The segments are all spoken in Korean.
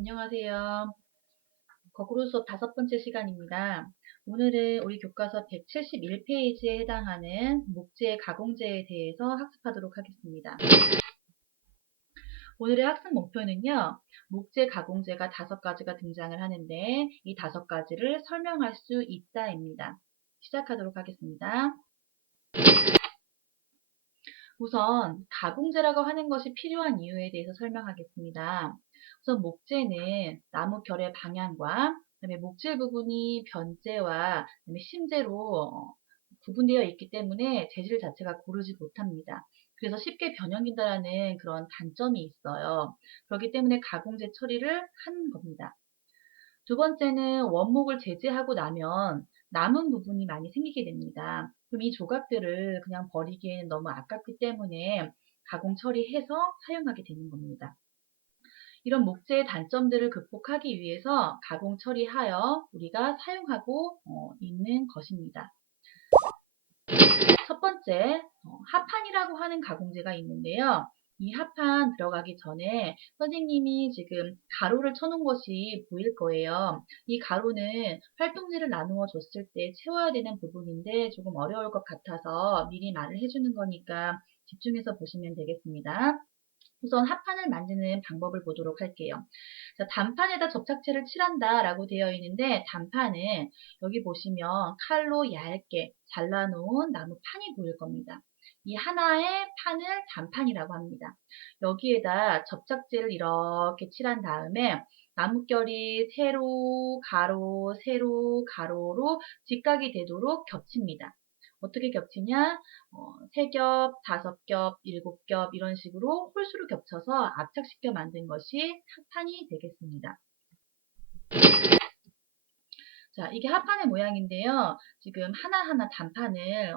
안녕하세요. 거꾸로 수업 5번째 시간입니다. 오늘은 우리 교과서 171페이지에 해당하는 목재 가공재에 대해서 학습하도록 하겠습니다. 오늘의 학습 목표는요, 목재 가공재가 5가지가 등장을 하는데 이 5가지를 설명할 수 있다입니다. 시작하도록 하겠습니다. 우선 가공재라고 하는 것이 필요한 이유에 대해서 설명하겠습니다. 우선 목재는 나무 결의 방향과 그다음에 목질 부분이 변재와 그다음에 심재로 구분되어 있기 때문에 재질 자체가 고르지 못합니다. 그래서 쉽게 변형된다는 그런 단점이 있어요. 그렇기 때문에 가공재 처리를 하는 겁니다. 두 번째는 원목을 제재하고 나면 남은 부분이 많이 생기게 됩니다. 그럼 이 조각들을 그냥 버리기에는 너무 아깝기 때문에 가공 처리해서 사용하게 되는 겁니다. 이런 목재의 단점들을 극복하기 위해서 가공 처리하여 우리가 사용하고 있는 것입니다. 첫 번째, 합판이라고 하는 가공재가 있는데요. 이 합판 들어가기 전에 선생님이 지금 가로를 쳐놓은 것이 보일 거예요. 이 가로는 활동지를 나누어 줬을 때 채워야 되는 부분인데 조금 어려울 것 같아서 미리 말을 해주는 거니까 집중해서 보시면 되겠습니다. 우선 합판을 만드는 방법을 보도록 할게요. 자, 단판에다 접착제를 칠한다 라고 되어 있는데 단판은 여기 보시면 칼로 얇게 잘라놓은 나무 판이 보일 겁니다. 이 하나의 판을 단판이라고 합니다. 여기에다 접착제를 이렇게 칠한 다음에 나뭇결이 세로, 가로, 세로, 가로로 직각이 되도록 겹칩니다. 어떻게 겹치냐? 3겹, 5겹, 7겹 이런 식으로 홀수로 겹쳐서 압착시켜 만든 것이 합판이 되겠습니다. 자, 이게 합판의 모양인데요. 지금 하나하나 단판을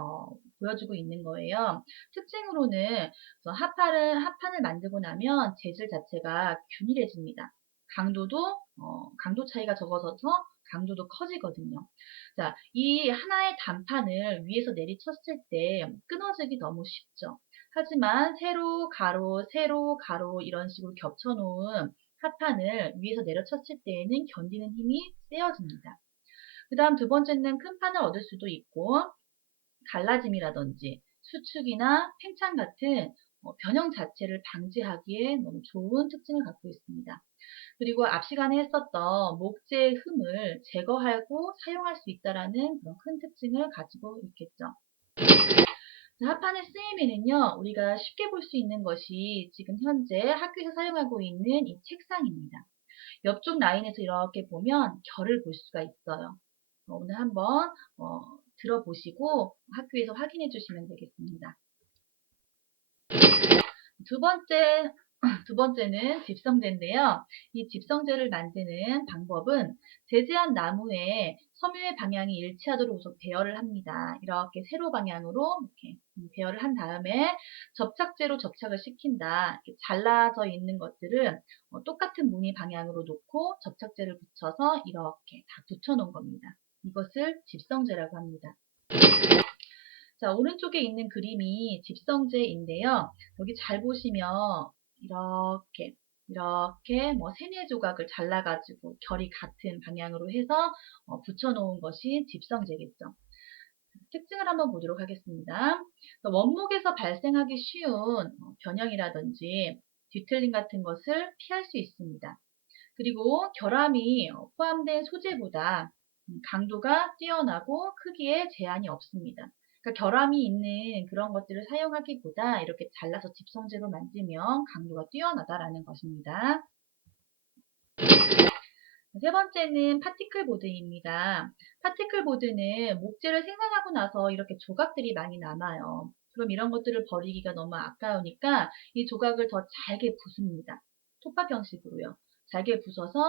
보여주고 있는 거예요. 특징으로는 합판을 만들고 나면 재질 자체가 균일해집니다. 강도 차이가 적어져서 강도도 커지거든요. 자, 이 하나의 단판을 위에서 내리쳤을 때 끊어지기 너무 쉽죠. 하지만 세로, 가로, 세로, 가로 이런 식으로 겹쳐놓은 합판을 위에서 내려쳤을 때에는 견디는 힘이 세어집니다. 그 다음 두 번째는 큰 판을 얻을 수도 있고 갈라짐이라든지 수축이나 팽창 같은 변형 자체를 방지하기에 너무 좋은 특징을 갖고 있습니다. 그리고 앞 시간에 했었던 목재의 흠을 제거하고 사용할 수 있다는 그런 큰 특징을 가지고 있겠죠. 합판의 쓰임에는요, 우리가 쉽게 볼 수 있는 것이 지금 현재 학교에서 사용하고 있는 이 책상입니다. 옆쪽 라인에서 이렇게 보면 결을 볼 수가 있어요. 오늘 한번 들어보시고 학교에서 확인해 주시면 되겠습니다. 두 번째는 집성제인데요. 이 집성제를 만드는 방법은 제재한 나무에 섬유의 방향이 일치하도록 우선 배열을 합니다. 이렇게 세로 방향으로 이렇게 배열을 한 다음에 접착제로 접착을 시킨다. 이렇게 잘라져 있는 것들은 똑같은 무늬 방향으로 놓고 접착제를 붙여서 이렇게 다 붙여놓은 겁니다. 이것을 집성제라고 합니다. 자, 오른쪽에 있는 그림이 집성제인데요. 여기 잘 보시면 이렇게 뭐 3-4조각을 잘라가지고 결이 같은 방향으로 해서 붙여놓은 것이 집성제겠죠. 특징을 한번 보도록 하겠습니다. 원목에서 발생하기 쉬운 변형이라든지 뒤틀림 같은 것을 피할 수 있습니다. 그리고 결함이 포함된 소재보다 강도가 뛰어나고 크기에 제한이 없습니다. 그러니까 결함이 있는 그런 것들을 사용하기보다 이렇게 잘라서 집성제로 만들면 강도가 뛰어나다라는 것입니다. 세 번째는 파티클 보드입니다. 파티클 보드는 목재를 생산하고 나서 이렇게 조각들이 많이 남아요. 그럼 이런 것들을 버리기가 너무 아까우니까 이 조각을 더 잘게 부숩니다. 톱밥 형식으로요. 잘게 부숴서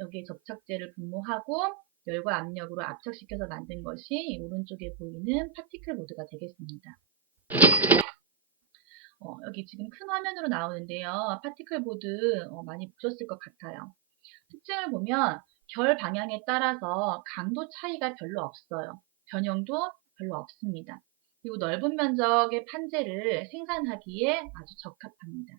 여기에 접착제를 분무하고 열과 압력으로 압착시켜서 만든 것이 오른쪽에 보이는 파티클 보드가 되겠습니다. 여기 지금 큰 화면으로 나오는데요. 파티클 보드 많이 보셨을 것 같아요. 특징을 보면 결 방향에 따라서 강도 차이가 별로 없어요. 변형도 별로 없습니다. 그리고 넓은 면적의 판재를 생산하기에 아주 적합합니다.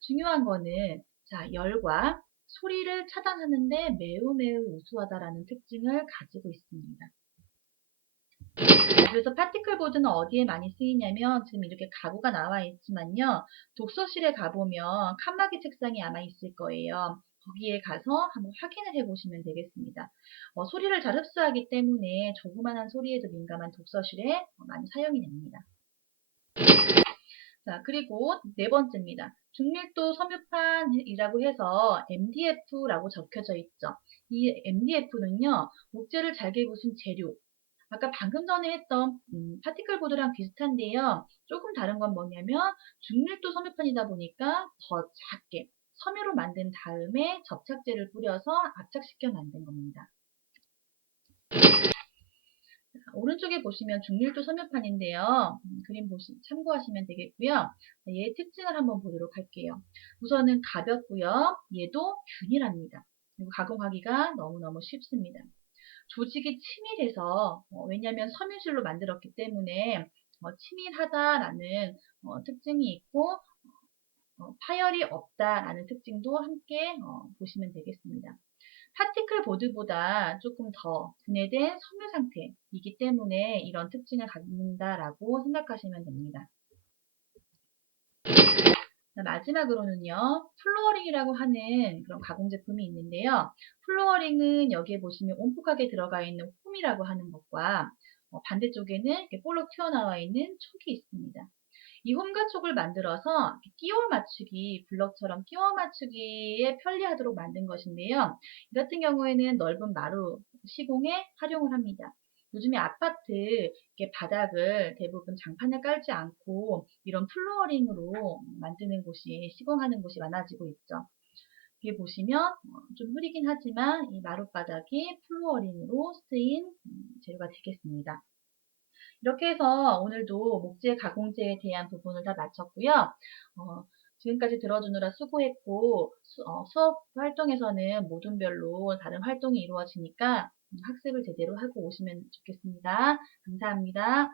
중요한 거는 자, 열과 소리를 차단하는데 매우 매우 우수하다라는 특징을 가지고 있습니다. 그래서 파티클 보드는 어디에 많이 쓰이냐면 지금 이렇게 가구가 나와 있지만요. 독서실에 가보면 칸막이 책상이 아마 있을 거예요. 거기에 가서 한번 확인을 해 보시면 되겠습니다. 소리를 잘 흡수하기 때문에 조그만한 소리에도 민감한 독서실에 많이 사용이 됩니다. 자, 그리고 네 번째입니다. 중밀도 섬유판이라고 해서 MDF라고 적혀져 있죠. 이 MDF는요, 목재를 잘게 부순 재료, 아까 방금 전에 했던 파티클 보드랑 비슷한데요. 조금 다른 건 뭐냐면 중밀도 섬유판이다 보니까 더 작게 섬유로 만든 다음에 접착제를 뿌려서 압착시켜 만든 겁니다. 오른쪽에 보시면 중밀도 섬유판인데요. 그림 참고하시면 되겠고요. 얘의 특징을 한번 보도록 할게요. 우선은 가볍고요. 얘도 균일합니다. 그리고 가공하기가 너무너무 쉽습니다. 조직이 치밀해서 왜냐하면 섬유질로 만들었기 때문에 치밀하다라는 특징이 있고 파열이 없다라는 특징도 함께 보시면 되겠습니다. 파티클 보드보다 조금 더 분해된 섬유 상태이기 때문에 이런 특징을 갖는다라고 생각하시면 됩니다. 마지막으로는요, 플로어링이라고 하는 그런 가공 제품이 있는데요. 플로어링은 여기에 보시면 온폭하게 들어가 있는 홈이라고 하는 것과 반대쪽에는 이렇게 볼록 튀어나와 있는 촉이 있습니다. 이 홈과 촉을 만들어서 끼워 맞추기, 블럭처럼 끼워 맞추기에 편리하도록 만든 것인데요. 이 같은 경우에는 넓은 마루 시공에 활용을 합니다. 요즘에 아파트 바닥을 대부분 장판을 깔지 않고 이런 플로어링으로 만드는 곳이 시공하는 곳이 많아지고 있죠. 여기 보시면 좀 흐리긴 하지만 이 마룻바닥이 플로어링으로 쓰인 재료가 되겠습니다. 이렇게 해서 오늘도 목재 가공재에 대한 부분을 다 마쳤고요. 지금까지 들어주느라 수고했고 수업 활동에서는 모둠별로 다른 활동이 이루어지니까 학습을 제대로 하고 오시면 좋겠습니다. 감사합니다.